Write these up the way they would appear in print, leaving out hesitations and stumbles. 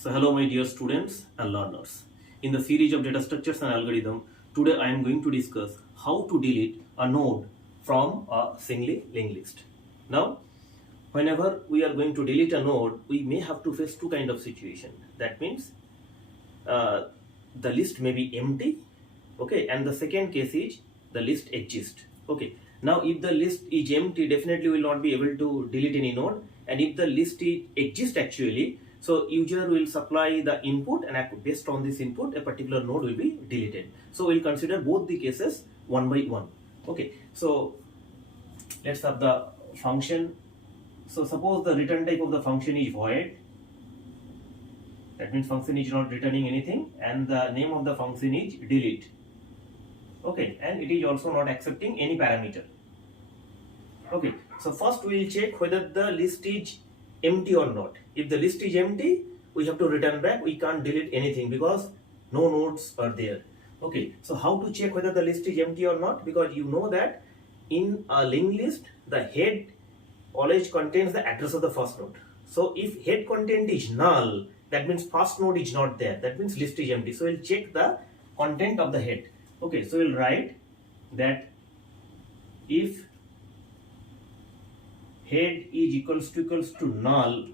So hello my dear students and learners. In the series of data structures and algorithm, today I am going to discuss how to delete a node from a single linked list. Now, whenever we are going to delete a node, we may have to face two kind of situation. That means the list may be empty, okay, and the second case is the list exists, okay. Now if the list is empty, definitely will not be able to delete any node, and if the list exists actually, so user will supply the input, and based on this input a particular node will be deleted. So we'll consider both the cases one by one, okay. So let's have the function. So suppose the return type of the function is void. That means function is not returning anything, and the name of the function is delete, okay, and it is also not accepting any parameter, okay. So first we will check whether the list is empty or not. If the list is empty, we have to return back. We can't delete anything because no nodes are there, okay. So how to check whether the list is empty or not? Because you know that in a linked list the head always contains the address of the first node. So if head content is null, that means first node is not there, that means list is empty. So we'll check the content of the head, okay. So we'll write that if head is equals to null,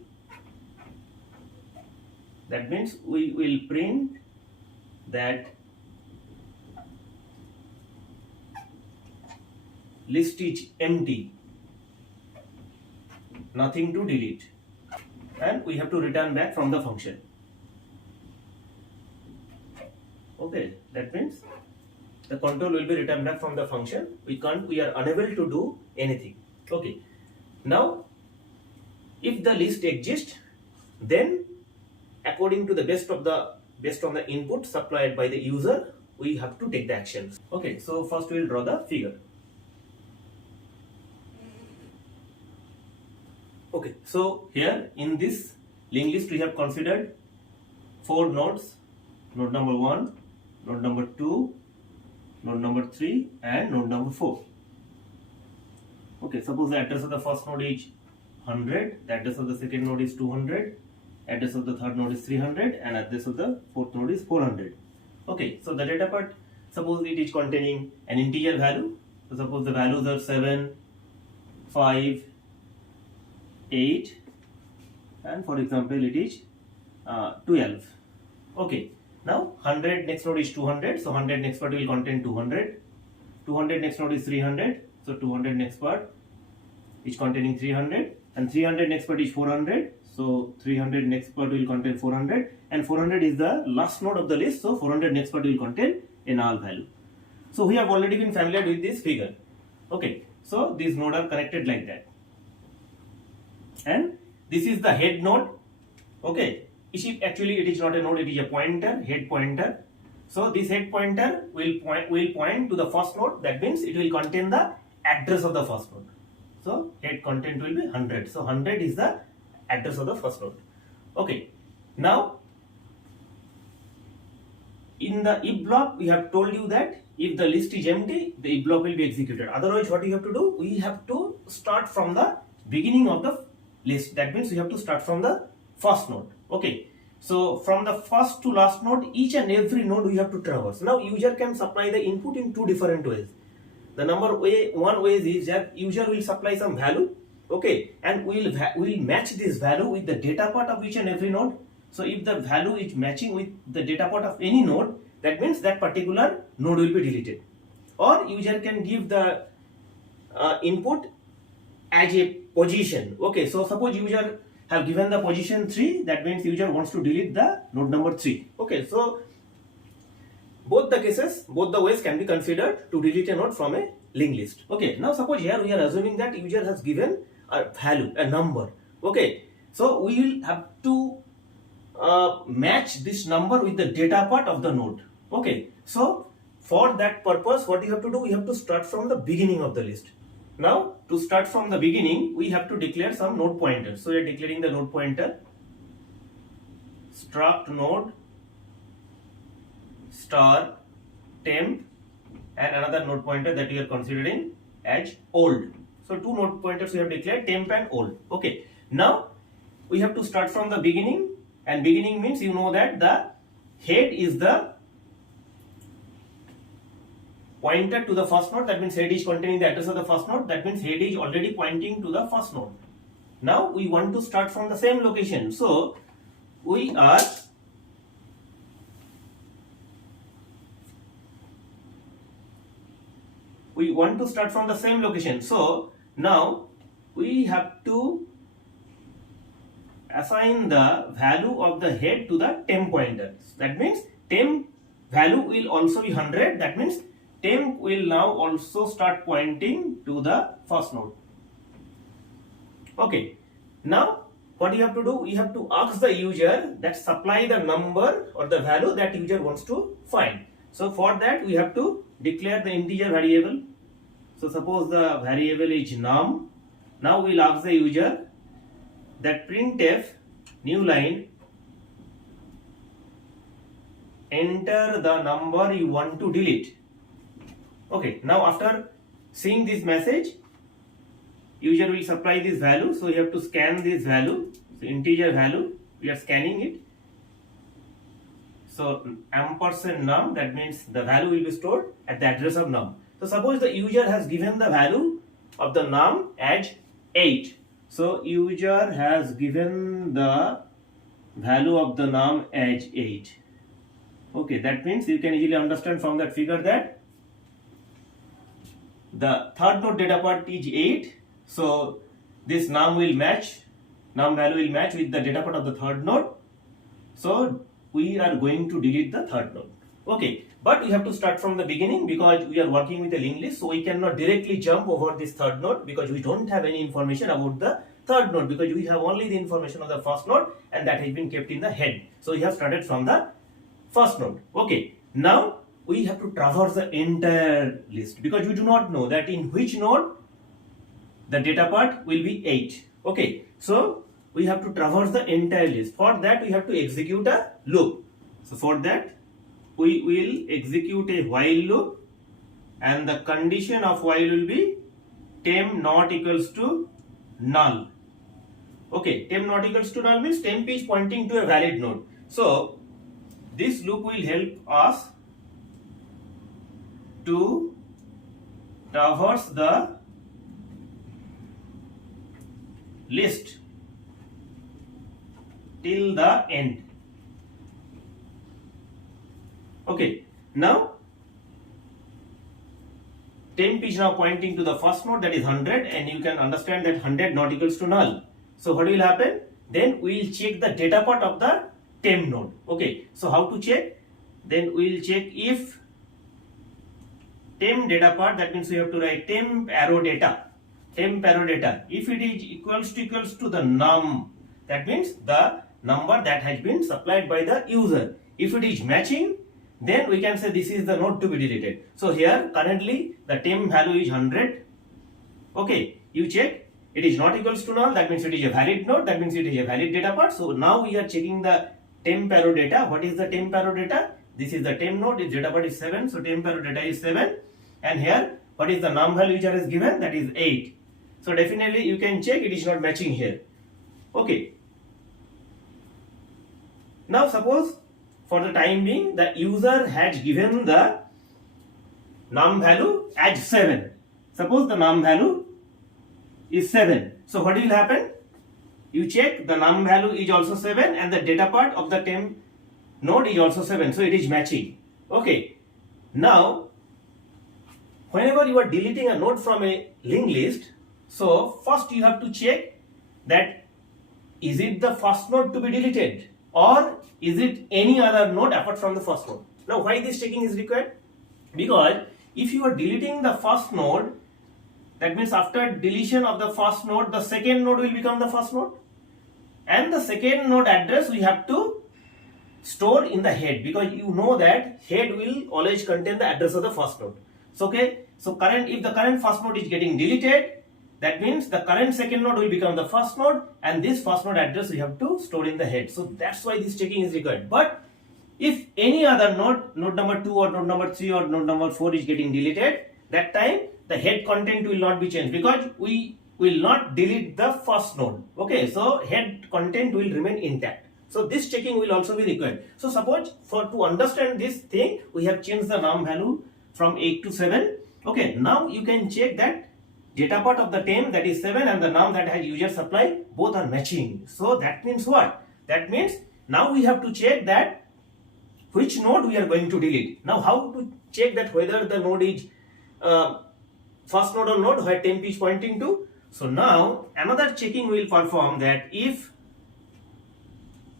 that means we will print that list is empty, nothing to delete, and we have to return back from the function, okay. That means the control will be returned back from the function. We are unable to do anything, okay. Now if the list exists, then according to the based on the input supplied by the user, we have to take the actions, okay. So first we will draw the figure, okay. So here in this linked list we have considered 4 nodes: node number 1, node number 2, node number 3, and node number 4, okay. Suppose the address of the first node is 100, the address of the second node is 200, address of the third node is 300, and address of the fourth node is 400, okay. So the data part, suppose it is containing an integer value. So suppose the values are 7, 5, 8, and for example it is 12, okay. Now 100 next node is 200, so 100 next part will contain 200. 200 next node is 300, so 200 next part is containing 300, and 300 next part is 400, so 300 next part will contain 400, and 400 is the last node of the list, so 400 next part will contain a null value. So we have already been familiar with this figure, okay. So these nodes are connected like that, and this is the head node, okay. Actually it is not a node, it is a pointer, head pointer. So this head pointer will point to the first node. That means it will contain the address of the first node. So head content will be 100. So 100 is the address of the first node, okay. Now in the if block, we have told you that if the list is empty, the if block will be executed. Otherwise what you have to do, we have to start from the beginning of the list. That means we have to start from the first node, okay. So from the first to last node, each and every node we have to traverse. Now user can supply the input in two different ways. The one way is that user will supply some value, okay, and we will match this value with the data part of each and every node. So if the value is matching with the data part of any node, that means that particular node will be deleted. Or user can give the input as a position, okay. So suppose user have given the position 3, that means user wants to delete the node number 3, okay. So both the ways can be considered to delete a node from a linked list, okay. Now suppose here we are assuming that user has given a value, a number, okay. So we will have to match this number with the data part of the node, okay. So for that purpose, what you have to do, we have to start from the beginning of the list. Now to start from the beginning, we have to declare some node pointers. So we are declaring the node pointer struct node star temp, and another node pointer that we are considering as old. So two node pointers we have declared, temp and old, okay. Now we have to start from the beginning and beginning means you know that the head is the pointer to the first node, that means head is containing the address of the first node, that means head is already pointing to the first node. Now we want to start from the same location, so we want to start from the same location. So now we have to assign the value of the head to the temp pointer. That means temp value will also be 100. That means temp will now also start pointing to the first node. Okay. Now what you have to do? You have to ask the user that supply the number or the value that user wants to find. So for that we have to declare the integer variable. So suppose the variable is num. Now we'll ask the user that printf new line, enter the number you want to delete. Okay, now after seeing this message, user will supply this value, so you have to scan this value. So integer value, we are scanning it. So ampersand num, that means the value will be stored at the address of num. So suppose the user has given the value of the num as 8. So user has given the value of the num as 8. Okay, that means you can easily understand from that figure that the third node data part is 8. So this num will match, num value will match with the data part of the third node. So we are going to delete the third node. Okay, but you have to start from the beginning because we are working with a linked list, so we cannot directly jump over this third node because we don't have any information about the third node, because we have only the information of the first node and that has been kept in the head. So we have started from the first node. Okay, now we have to traverse the entire list because we do not know that in which node the data part will be 8. Okay, so we have to traverse the entire list. For that we have to execute a loop. So for that we will execute a while loop, and the condition of while will be temp not equals to null. Okay, temp not equals to null means temp is pointing to a valid node. So this loop will help us to traverse the list till the end. Okay, now temp is now pointing to the first node, that is 100, and you can understand that 100 not equals to null. So what will happen? Then we will check the data part of the temp node. Okay, so how to check? Then we will check if temp data part, that means we have to write temp arrow data. Temp arrow data. If it is equals to the num, that means the number that has been supplied by the user. If it is matching, then we can say this is the node to be deleted. So here currently the temp value is 100. Okay, you check, it is not equals to null, that means it is a valid node, that means it is a valid data part. So now we are checking the temp arrow data. What is the temp arrow data? This is the temp node, its data part is 7, so temp arrow data is 7. And here what is the num value user is given? That is 8. So definitely you can check it is not matching here. Okay. Now suppose for the time being the user has given the num value as 7. Suppose the num value is 7. So what will happen? You check the num value is also 7 and the data part of the temp node is also 7. So it is matching. Okay. Now whenever you are deleting a node from a linked list, so first you have to check that is it the first node to be deleted or is it any other node apart from the first node. Now why this checking is required? Because if you are deleting the first node, that means after deletion of the first node, the second node will become the first node, and the second node address we have to store in the head, because you know that head will always contain the address of the first node. So okay, so if the current first node is getting deleted, that means the current second node will become the first node, and this first node address we have to store in the head. So that's why this checking is required. But if any other node number 2 or node number 3 or node number 4 is getting deleted, that time the head content will not be changed because we will not delete the first node. Okay, so head content will remain intact. So this checking will also be required. So suppose to understand this thing, we have changed the num value from 8 to 7. Okay, now you can check that data part of the temp, that is 7, and the num that has user supply, both are matching. So that means what? That means now we have to check that which node we are going to delete. Now how to check that whether the node is first node or node where temp is pointing to? So now another checking we will perform, that if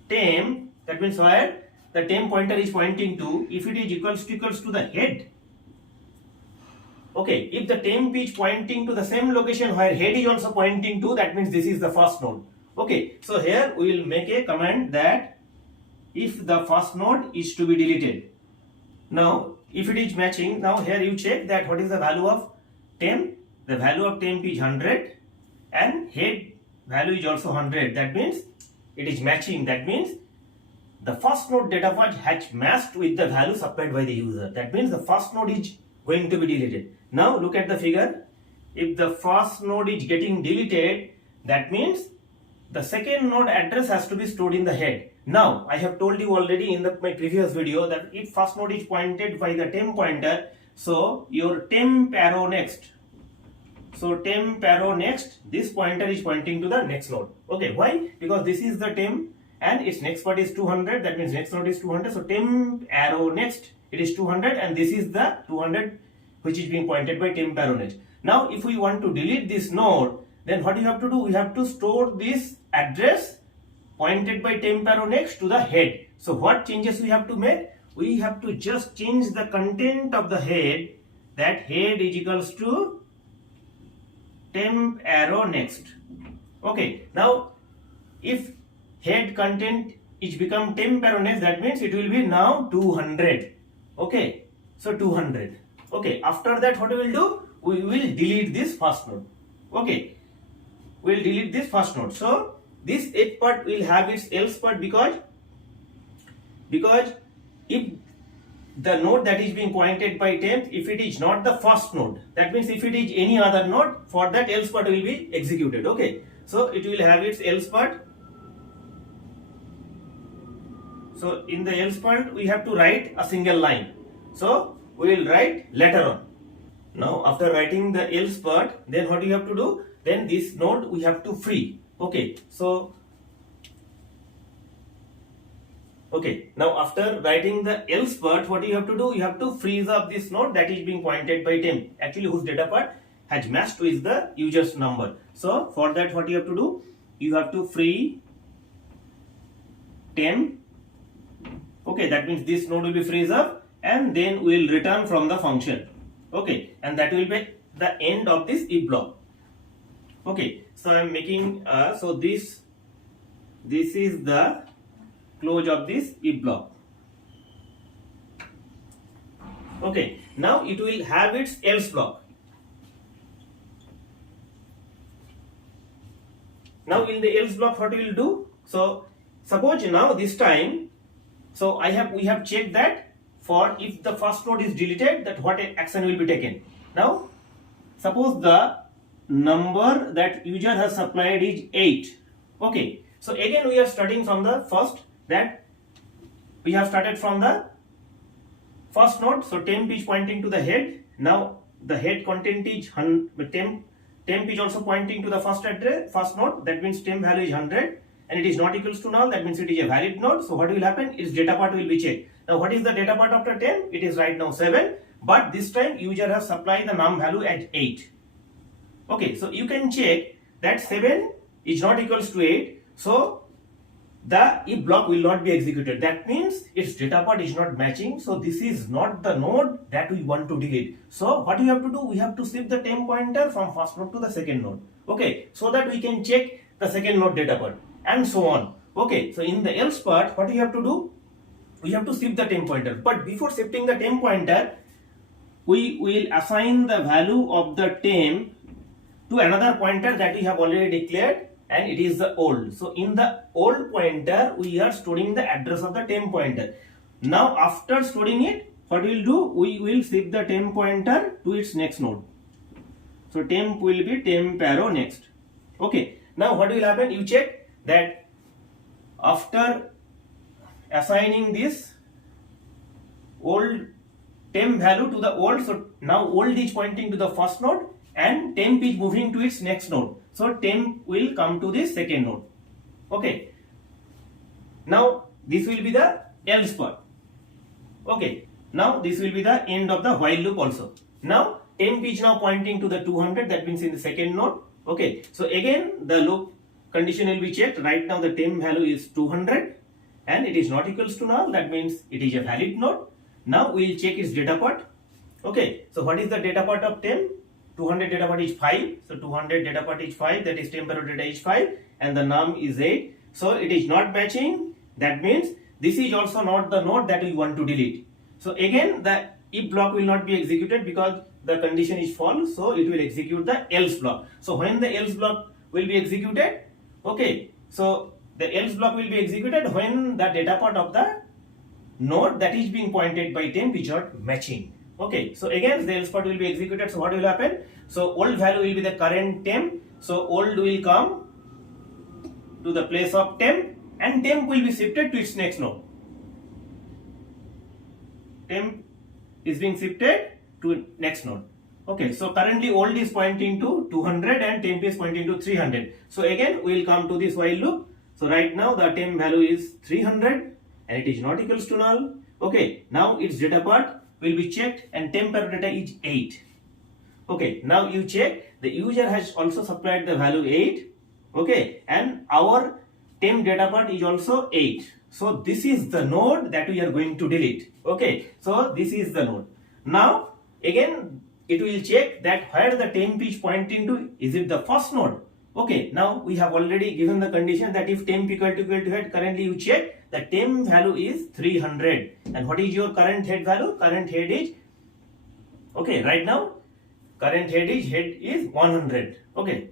temp, that means where the temp pointer is pointing to, if it is equals to the head. Okay, if the temp is pointing to the same location where head is also pointing to, that means this is the first node. Okay, so here we will make a command that if the first node is to be deleted. Now if it is matching, now here you check that what is the value of temp. The value of temp is 100 and head value is also 100. That means it is matching. That means the first node data point has matched with the value supplied by the user. That means the first node is going to be deleted. Now look at the figure. If the first node is getting deleted, that means the second node address has to be stored in the head. Now I have told you already in my previous video that if first node is pointed by the temp pointer, so your temp arrow next. So temp arrow next, this pointer is pointing to the next node. Okay, why? Because this is the temp and its next part is 200. That means next node is 200. So temp arrow next, it is 200, and this is the 200 which is being pointed by temp arrow next. Now if we want to delete this node, then what you have to do? We have to store this address pointed by temp arrow next to the head. So what changes we have to make? We have to just change the content of the head, that head is equals to temp arrow next. Okay, now if head content is become temp arrow next, that means it will be now 200. Okay, so 200. Okay, after that what we will do? We will delete this first node. Okay, we will delete this first node. So this if part will have its else part, because if the node that is being pointed by temp, if it is not the first node, that means if it is any other node, for that else part will be executed. Okay, so it will have its else part. So in the else part we have to write a single line. So we will write later on. Now after writing the else part, then what you have to do? Then this node we have to free. Okay, so now after writing the else part, what you have to do? You have to freeze up this node that is being pointed by temp, actually whose data part has matched with the user's number. So for that what you have to do? You have to free temp. Okay, that means this node will be freeze up, and then we will return from the function. Okay, and that will be the end of this if block. Okay, so I am making so this is the close of this if block. Okay, now it will have its else block. Now in the else block what we will do? So suppose now this time, so we have checked that for if the first node is deleted, that what action will be taken. Now suppose the number that user has supplied is 8. Okay, so again we are starting from the first, that we have started from the first node. So temp is pointing to the head. Now the head content is temp is also pointing to the first address, first node. That means temp value is 100 and it is not equals to null. That means it is a valid node. So what will happen? Its data part will be checked. Now what is the data part after temp? It is right now 7, but this time user has supplied the num value at 8. Okay, so you can check that 7 is not equals to 8. So the if block will not be executed. That means its data part is not matching. So this is not the node that we want to delete. So what we have to do? We have to shift the temp pointer from first node to the second node. Okay, so that we can check the second node data part and so on. Okay, so in the else part, what we have to do? We have to shift the temp pointer. But before shifting the temp pointer, we will assign the value of the temp to another pointer that we have already declared, and it is the old. So in the old pointer we are storing the address of the temp pointer. Now after storing it, what we will do? We will shift the temp pointer to its next node. So temp will be temp arrow next. Okay, now what will happen? You check that after assigning this old temp value to the old. So now old is pointing to the first node and temp is moving to its next node. So temp will come to this second node. Okay. Now this will be the else part. Okay. Now this will be the end of the while loop also. Now temp is now pointing to the 200, that means in the second node. Okay. So again the loop condition will be checked. Right now the temp value is 200 and it is not equals to null, that means it is a valid node. Now we will check its data part. Okay. So what is the data part of temp? 200 data part is 5. So 200 data part is 5, that is temp arrow data is 5 and the num is 8. So it is not matching, that means this is also not the node that we want to delete. So again the if block will not be executed because the condition is false, so it will execute the else block. So when the else block will be executed, okay, so the else block will be executed when the data part of the node that is being pointed by temp is not matching. Okay, so again the else part will be executed. So what will happen? So old value will be the current temp, so old will come to the place of temp and temp will be shifted to its next node. Temp is being shifted to next node. Okay, so currently old is pointing to 200 and temp is pointing to 300. So again we will come to this while loop. So right now the temp value is 300 and it is not equals to null. Okay, now its data part will be checked and temp arrow data is 8. Okay, now you check the user has also supplied the value 8. Okay, and our temp data part is also 8. So this is the node that we are going to delete. Okay, so this is the node. Now again it will check that where the temp is pointing to, is it the first node? Okay, now we have already given the condition that if temp equal to head, currently you check the temp value is 300 and what is your current head value? Current head is, okay, right now current head is 100. Okay,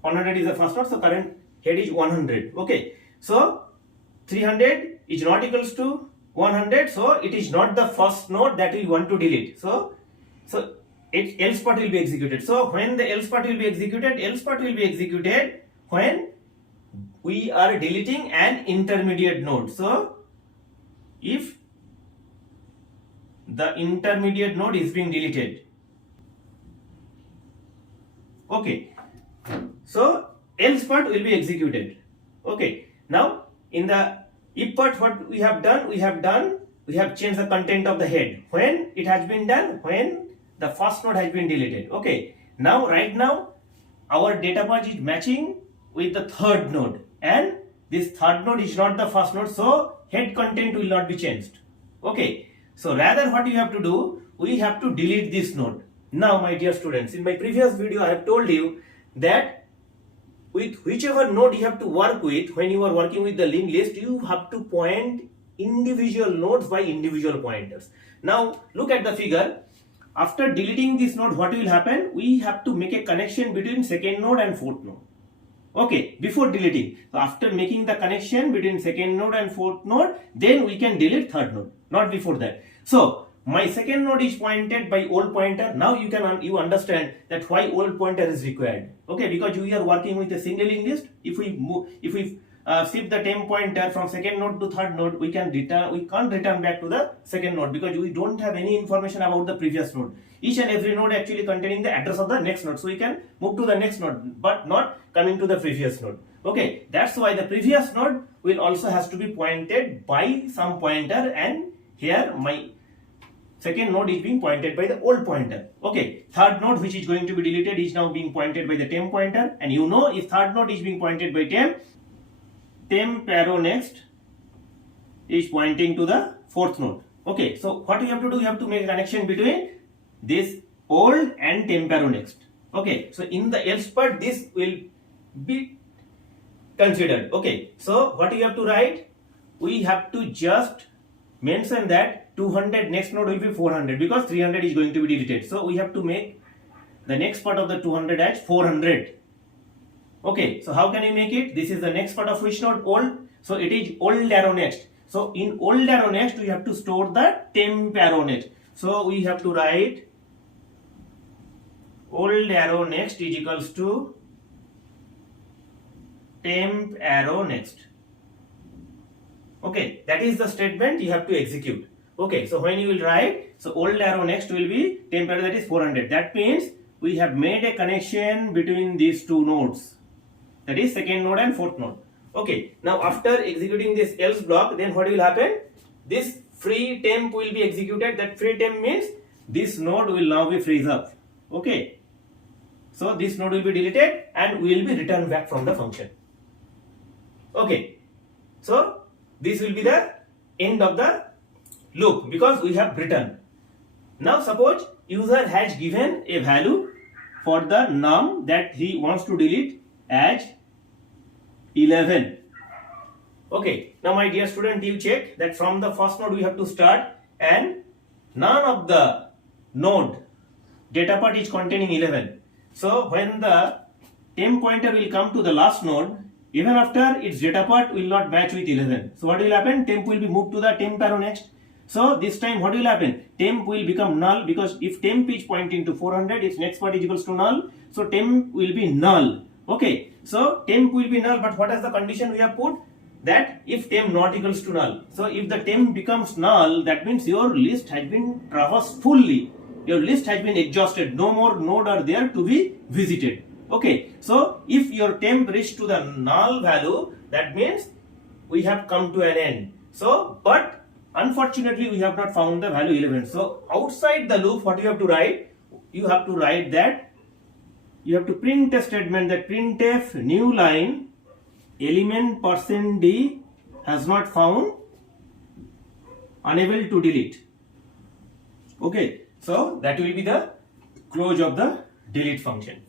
100 is the first node, so current head is 100. Okay, so 300 is not equals to 100, so it is not the first node that we want to delete. So its else part will be executed. So when the else part will be executed, else part will be executed when we are deleting an intermediate node. So if the intermediate node is being deleted, okay, so else part will be executed. Okay, now in the if part, what we have done, we have changed the content of the head. When it has been done, when the first node has been deleted. Okay, now right now our data part is matching with the third node and this third node is not the first node, so head content will not be changed. Okay, so rather what you have to do, we have to delete this node. Now my dear students, in my previous video I have told you that with whichever node you have to work with, when you are working with the linked list, you have to point individual nodes by individual pointers. Now look at the figure. After deleting this node, what will happen? We have to make a connection between second node and fourth node. Okay, before deleting. So after making the connection between second node and fourth node, then we can delete third node, not before that. So my second node is pointed by old pointer. Now you understand that why old pointer is required. Okay, because we are working with a single linked list. If we shift the temp pointer from second node to third node, we can't return back to the second node because we don't have any information about the previous node. Each and every node actually containing the address of the next node, so we can move to the next node but not coming to the previous node. Okay, that's why the previous node will also has to be pointed by some pointer, and here my second node is being pointed by the old pointer. Okay, third node which is going to be deleted is now being pointed by the temp pointer, and you know if third node is being pointed by temp arrow next is pointing to the fourth node. Okay, so what you have to do, you have to make a connection between this old and temp arrow next. Okay, so in the else part this will be considered. Okay, so what you have to write, we have to just mention that 200 next node will be 400 because 300 is going to be deleted. So we have to make the next part of the 200 as 400. Okay, so how can we make it? This is the next part of which node? Old. So it is old arrow next. So in old arrow next we have to store the temp arrow next. So we have to write old arrow next is equals to temp arrow next. Okay, that is the statement you have to execute. Okay, so when you will write, so old arrow next will be temp arrow, that is 400. That means we have made a connection between these two nodes, that is second node and fourth node. Okay, now after executing this else block, then what will happen? This free temp will be executed. That free temp means this node will now be freeze up. Okay, so this node will be deleted and will be returned back from the function. Okay, so this will be the end of the loop because we have written. Now suppose user has given a value for the num that he wants to delete as 11. Okay, now my dear student, you check that from the first node we have to start and none of the node data part is containing 11. So when the temp pointer will come to the last node, even after its data part will not match with 11. So what will happen? Temp will be moved to the temp arrow next. So this time what will happen? Temp will become null because if temp is pointing to 400, its next part is equals to null. So temp will be null. Okay, so temp will be null, but what is the condition we have put? That if temp not equals to null. So if the temp becomes null, that means your list has been traversed fully. Your list has been exhausted. No more node are there to be visited. Okay, so if your temp reached to the null value, that means we have come to an end. So, but unfortunately we have not found the value 11. So outside the loop, what you have to write? You have to write that you have to print a statement that printf new line element %d has not found, unable to delete. Okay, so that will be the close of the delete function.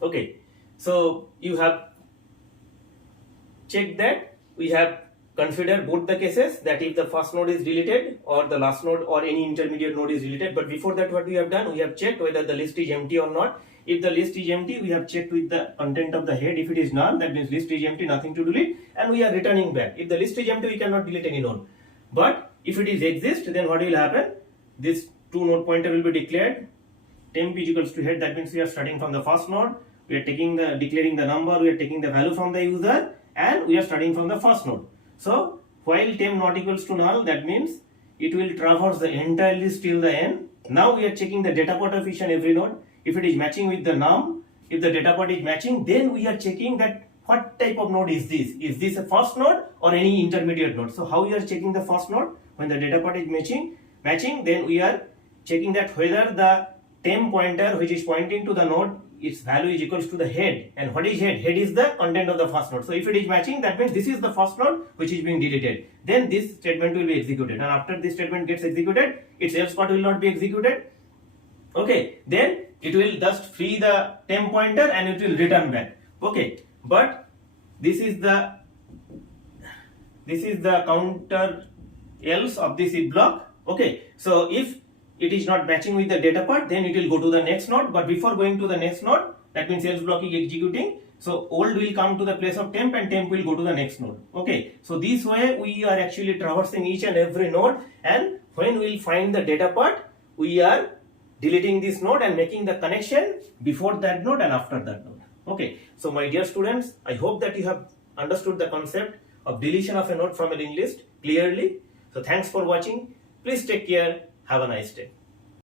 Okay, so you have checked that we have considered both the cases, that if the first node is deleted or the last node or any intermediate node is deleted. But before that, what we have done, we have checked whether the list is empty or not. If the list is empty, we have checked with the content of the head. If it is null, that means list is empty, nothing to delete, and we are returning back. If the list is empty, we cannot delete any node. But if it is exist, then what will happen? This two node pointer will be declared. Temp is equals to head. That means we are starting from the first node. We are declaring the number. We are taking the value from the user, and we are starting from the first node. So while temp not equals to null, that means it will traverse the entire list till the end. Now we are checking the data part of each and every node. If it is matching with the num, if the data part is matching, then we are checking that what type of node is this? Is this a first node or any intermediate node? So how we are checking the first node? When the data part is matching, then we are checking that whether the temp pointer which is pointing to the node, its value is equals to the head. And what is head? Head is the content of the first node. So if it is matching, that means this is the first node which is being deleted. Then this statement will be executed. And after this statement gets executed, its else part will not be executed. Okay, then it will just free the temp pointer and it will return back. Okay, but this is the counter else of this if block. Okay, so if it is not matching with the data part, then it will go to the next node. But before going to the next node, that means else block is executing. So old will come to the place of temp and temp will go to the next node. Okay, so this way we are actually traversing each and every node, and when we will find the data part, we are deleting this node and making the connection before that node and after that node. Okay, so my dear students, I hope that you have understood the concept of deletion of a node from a linked list clearly. So thanks for watching. Please take care. Have a nice day.